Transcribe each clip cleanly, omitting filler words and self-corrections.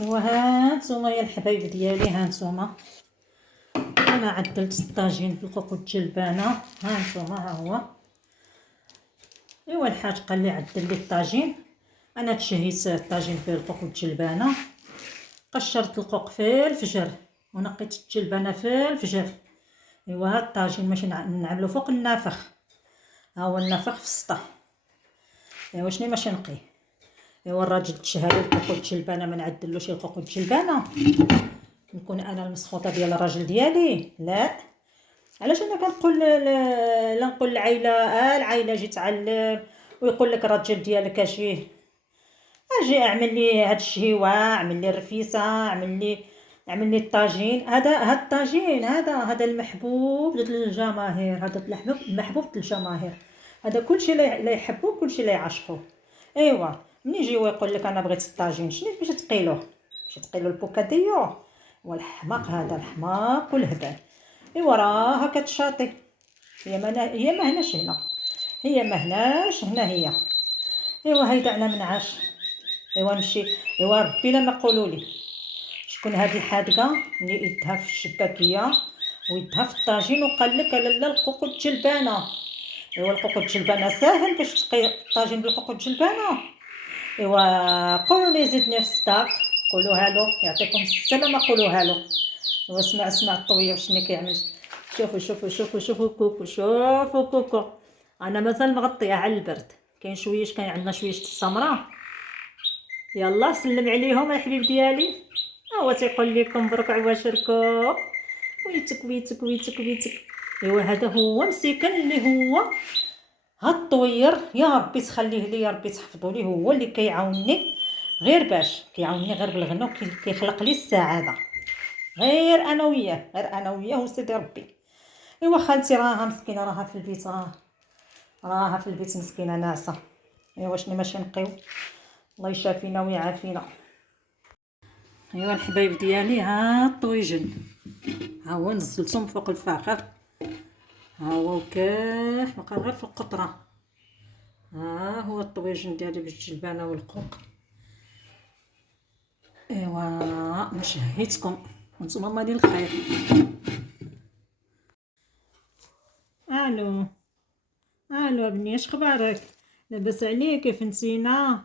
وهانتوما يا الحبايب ديالي، هانتوما انا عدلت الطاجين بالكوكو الجلبانه. هانتوما ها هو. ايوا الحاج قال لي عدل لي الطاجين. انا تشهيت الطاجين في الكوكو الجلبانه، قشرت القوق في الفجر ونقيت الجلبانه في الفجر. ايوا هاد الطاجين ماشي نعملو فوق النافخ، ها هو النافخ في السطح. ايوا شني ماشي نقيه. ايوا الراجل تشهى الكوكو الجلبانه، ما نعدلوش الكوكو الجلبانه. نكون انا المسخوطه ديال الراجل ديالي؟ لا. علاش انا كنقول لا نقول العائله العائله جي تعلم، ويقول لك الراجل ديالك اجي اعمل لي هاد الشهيوه، اعمل لي الرفيسه، اعمل لي الطاجين. هاد الطاجين هذا المحبوب للجماهير، هذا المحبوب للجماهير. هذا كلشي لا يحبوه، كلشي لا يعشقوه. ايوا ملي يجي يقول لك انا بغيت الطاجين، شنو باش تقيلوه؟ باش تقيلو البوكاديو؟ والحماق هذا، الحماق والهبال. ايوا راها كتشاطي. هي ما هناش هنا، هي ما هناش هنا هي. ايوا هيدا على منعاش. ايوا نمشي. ايوا ربي لما قولوا لي شكون هذه الحادقه اللي يدها في الشباكيه ويدها في الطاجين وقال لك لالا القوقو الجلبانه. ايوا القوقو الجلبانه ساهل باش تقي الطاجين بالقوقو الجلبانه. ايوا قولوا لي زيدني في الصداق، قولوها له يعطيكم السلامه، قولوها له. ايوا اسمع الطوير شنو كيعمل. شوفوا كوكو، شوفوا كوكو. انا مازال مغطيه على البرد، كاين عندنا شويه السمراء. يلا سلم عليهم الحبيب ديالي. هو تيقول لكم برك عواشركم. ويتك. ايوا هذا هو مسكن اللي هو هاد الطوير. يا ربي تخليه لي، يا ربي تحفظوا لي، هو اللي كيعاونني غير بالغنى، وكيخلق لي السعاده. غير انا وياه وسيدي ربي. ايوا خالتي راها مسكينه، راها في البيت، راها في البيت مسكينه ناعسه. ايوا شنو ماشي نقيو. الله يشافينا ويعافينا. ايوا الحبايب ديالي، ها الطويجن ها هو نزلتهم فوق الفاخر. ها هو وكاح بقى غير في القطره. ها هو الطويجن ديالي بالجلبانه والقوق. ايوا نشهيتكم وانتم مالي الخير. الو ابني، اش خبارك؟ لاباس عليك؟ كيف نسينا؟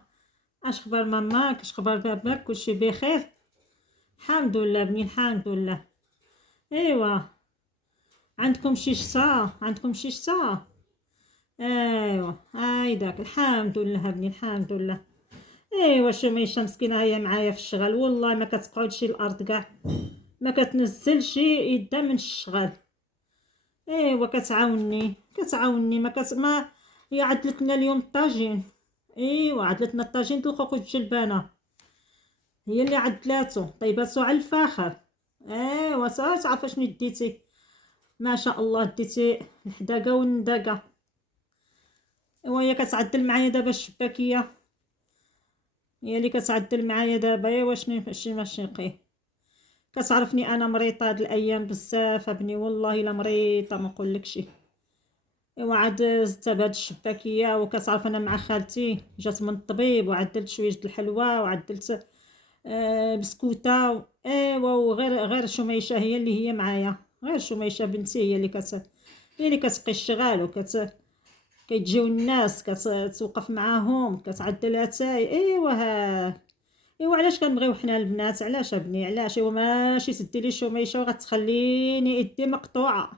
اش خبار ماماك؟ اش خبار باباك؟ كلشي بخير؟ الحمد لله ابني، الحمد لله. ايوا عندكم شي شتا؟ ايوا هايداك. الحمد لله ابني، الحمد لله. ايوا شميشه مسكينه هي معايا في الشغل، والله ما كتقعدش الارض كاع، ما كتنزلش يدها من الشغل. ايوا كتعاونني ما هي عدلتنا اليوم الطاجين. ايوا عدلتنا الطاجين الخوخ الجلبانه، هي اللي عدلاتو طيباتو على الفاخر. ايوا تعرف شنو ديتي؟ ما شاء الله ديتي الحداقه والنداقه. ايوا هي كتعدل معايا دابا الشباكيه، هي اللي كتعدل معايا دابا. ايوا شنو ماشي نقيه. كتعرفني انا مريضه هاد الايام بزاف ابني، والله الا مريضه ما نقولكش. ايوا عاد زدت بهاد الشباكيه، وكتعرف انا مع خالتي جات من الطبيب وعدلت شويه د الحلوى وعدلت بسكوته. ايوا وغير شميشه هي اللي هي معايا، غير شميشه بنتي هي اللي كتقي الشغال كيتجيو الناس كتوقف معاهم كتعدل اتاي. ايوا علاش كنبغيو حنا البنات؟ علاش ابني علاش؟ ايوا ماشي تدي لي شميشه وغتخليني يدي مقطوعه.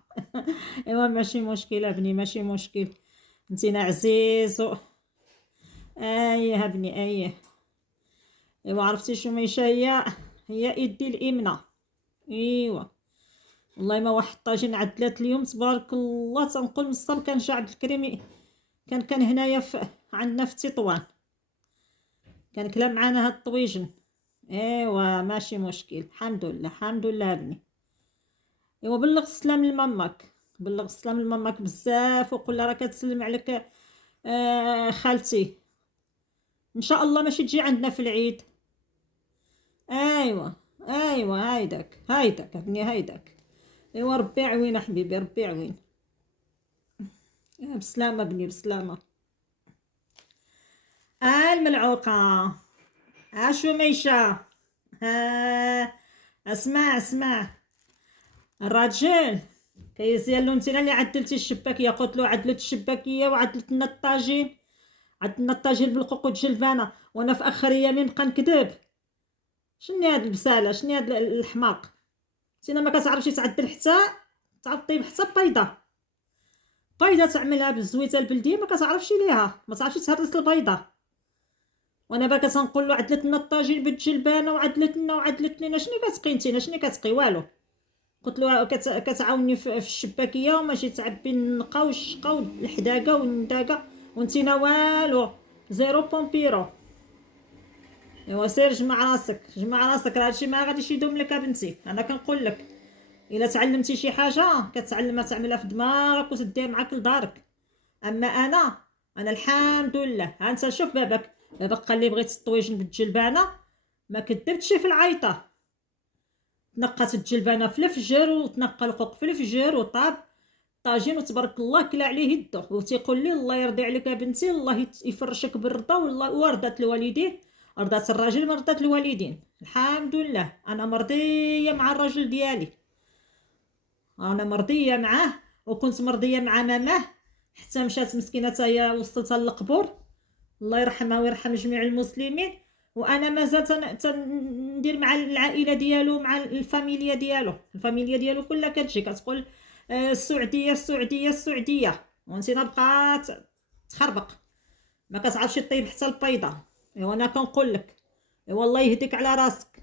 ايوا ماشي مشكل ابني، ماشي مشكل. انتينا عزيز ايه ابني ايه. ايوا عرفتي شميشه هي يدي الامنه. ايوا والله ما واحد طاجين عدلات اليوم تبارك الله، تنقول من الصبر كان جا عبد الكريم، كان هنايا عندنا في تطوان، كان كلا معانا هاد الطويجن. ايوا ماشي مشكل، الحمد لله الحمد لله ابني. ايوا بلغ السلام لماماك، بلغ السلام لماماك بزاف، وقول لها راه كتسلم عليك خالتي. ان شاء الله ماشي تجي عندنا في العيد. ايوا هايداك ابني هايداك. ايوا ربي يعوين حبيبي، ربي يعوين. بسلامه ابني بسلامه. الملعوقه شميشه. اسمع اسمع، الراجل كيزيان له انت اللي عدلتي الشباكيه، قلت له عدلت الشباكيه وعدلت لنا الطاجين، عدلنا الطاجين بالقوق والجلبانه، وانا في اخر ايامي نبقى نكذب؟ شنو هاد البساله، شنو هاد الحماق؟ سينا ما كتعرفش تعدل حتى، تعرف طيب حتى بيضه، بيضه تعملها بالزويته البلديه ما كتعرفش ليها، ما تعرفش تهرس البيضه. وانا باقا تنقول له عدلت لنا الطاجين بالجلبانه وعدلت لنا شنو كتقي انت، شنو كتقي؟ والو. قلت له كتعاوني في الشباكيه وماشي تعبي النقا والشقا والحداقه والنداقه وانتينا والو، زيرو بومبيرو. ايوا سير جمع راسك، جمع راسك، راه هادشي ما غاديش يدوم لك بنتي، انا كنقول لك الا تعلمتي شي حاجه كتعلمها تعملها في دماغك وتديها معاك لدارك. اما انا الحمد لله، ها انت شوف بابك قال لي بغيت الطويجن بالجلبانه، ما كدبتش في العيطه، تنقات الجلبانه في الفجر وتنقى القوق في الفجر وطاب طاجين وتبارك الله كلا عليه يده، وتيقول لي الله يرضي عليك يا بنتي، الله يفرشك بالرضا، والله ورضات الوالدين، رضات الراجل مرضات الوالدين، الحمد لله انا مرضيه مع الراجل ديالي، انا مرضيه معاه، وكنت مرضيه مع ماماه حتى مشات مسكينه هي وصلتها للقبور، الله يرحمها ويرحم جميع المسلمين. وانا مازال تندير مع العائله ديالو، مع الفاميليا ديالو، الفاميليا ديالو كلها كتجي كتقول السعوديه السعوديه السعوديه، وانت بقات تخربق، ما كتعرفش طيب حتى البيضه. ايوا انا كنقول لك، ايوا الله يهديك على راسك،